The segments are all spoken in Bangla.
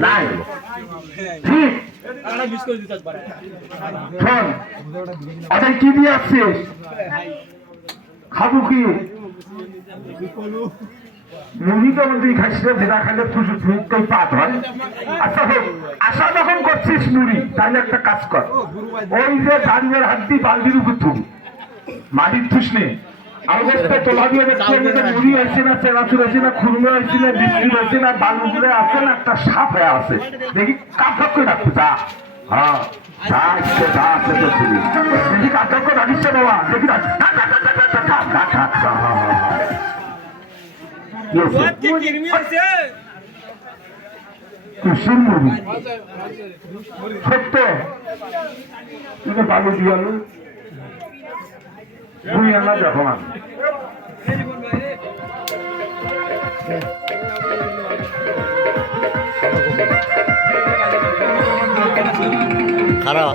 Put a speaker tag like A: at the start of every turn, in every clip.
A: নাই আচ্ছা কি দিয়ে খাব কি মুড়ি তো তুই ফুসুই পাত হয় আচ্ছা হোক আশা যখন করছিস মুড়ি তাহলে একটা কাজ কর ওই যে দাঁড়িয়ে হাত দিয়ে বালতির উপর থুবি মাটির থুস নে আর বসতে তোলা দিয়ে যে মুড়ি হয়েছে না চেনাচুর হয়েছে না খুরমে হয়েছে না বিস্কুট হয়েছে না বালুগুলো আছে না একটা সাপ হয়ে আছে দেখি কাঠক করে যা হ্যাঁ যা ইচ্ছে যা আছে তো তুমি দেখি কাঠক করে বাবা দেখি না, না, না, না, দুনিয়ার না দেখো আমি খারাপ।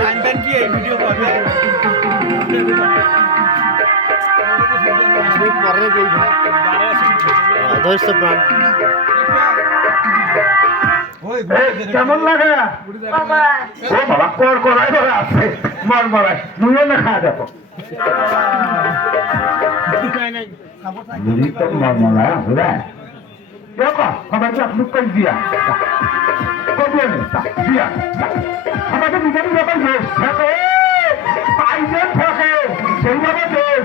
A: জানবেন কি
B: ধৈর্য প্রাণ
A: কেমন লাগে? ও বাবা কর করাই ধরে আছে মর মরাই মুইও না খাওয়া দেখো মুড়ি তো মর মরাই দেখো সবাই কি আপনি কই দিয়া। কবে দিয়া। আমাকে দেশ থাকে থাকে সেইভাবে দেশ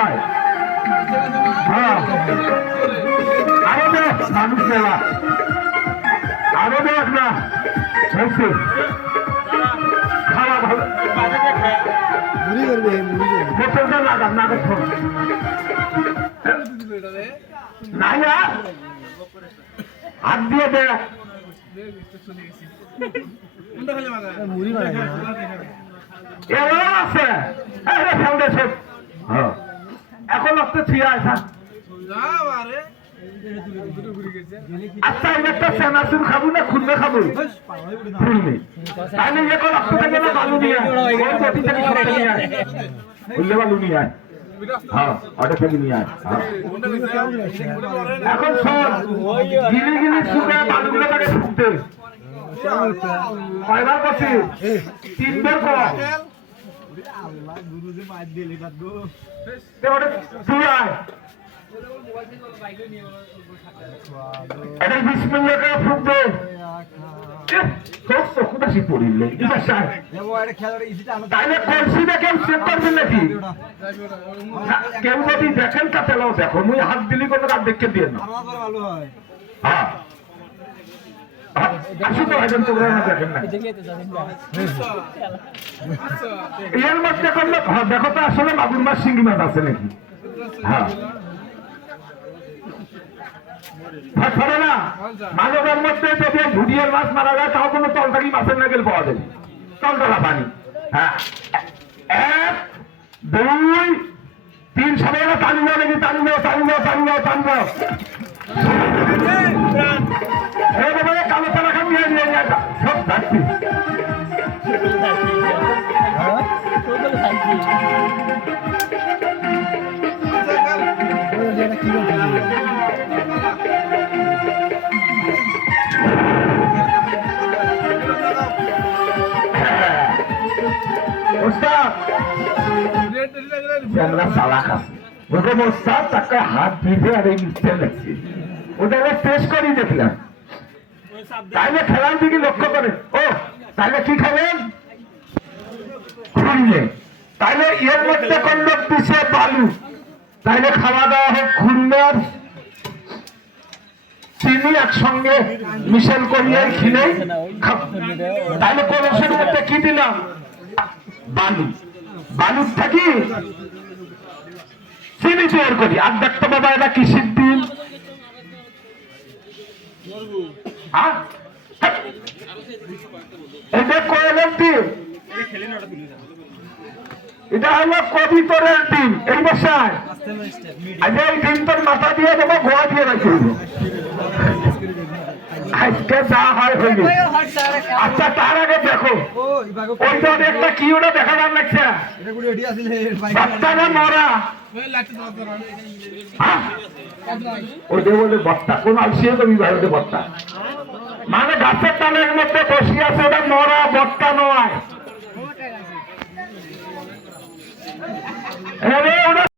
A: নয় আরও দে মানুষ মেলা। আরও দেখ না হয়েছে খাওয়া ভালো
B: মুড়ি করবে মুড়ি করবে।
A: লাগাম না দেখো নাই হাত দিয়ে দে।
B: মুড়ি বানাবে
A: আছে। হ্যাঁ। আসতে থিয়া আছে আচ্ছা এই একটা সেনাসুর খাব না খুলবে খাব? খুলবে তাহলে এখন আসতে থেকে না বালু নিয়ে। ওই গতি থেকে সব নিয়ে আয়। খুললে বালু নিয়ে আয়। হ্যাঁ হ্যাঁ। এখন শোন গিলি গিলি শুকে বালুগুলো তাকে ঢুকতে কয়বার করছি তিনবার কর। আল্লাহ গুরুজি দেখেন তা পেলাও দেখো মুই হাত দিলি কোনো কাজ দেখতে দিয়ে না এর মধ্যে করলে হ্যাঁ, দেখো তো আসলে মাগুর মাছ শিঙ্গি মাছ আছে নাকি? হ্যাঁ। না? মাঝের মধ্যে যদি ভুডিয়ার মাছ মারা যায় তাও কোনো তলটাকি মাছের নাগেল পাওয়া যাবে তলতলা পানি। হ্যাঁ। এক দুই তিন সবাই টানি নাকি? টানি নাও টানি নাও হাত খাওয়া দাওয়া হোক চিনি একসঙ্গে মিশেল করিয়ে খিনে তাহলে কলসের কি দিলাম বালু বালুর থাকি? চিনি তৈরি করি। আর দেখতে বাবা এটা দিন হ্যাঁ? এটা কোয়েলের দিন এটা হলো কবিতরের দিন এই বসায়। আজ এই দিন তোর মাথা দিয়ে দেবো, গোয়া দিয়ে রাখি আজকে যা হয় হইবে আচ্ছা তার আগে দেখো। ওই তো একটা কি ওটা দেখা যান লাগছে? বাচ্চা না মরা? হ্যাঁ? বলে বত্তা কোন আলসিয়ে তো বিবাহ ওটা বত্তা মানে গাছের টানের মধ্যে বসে আছে ওটা মরা বত্তা নয়।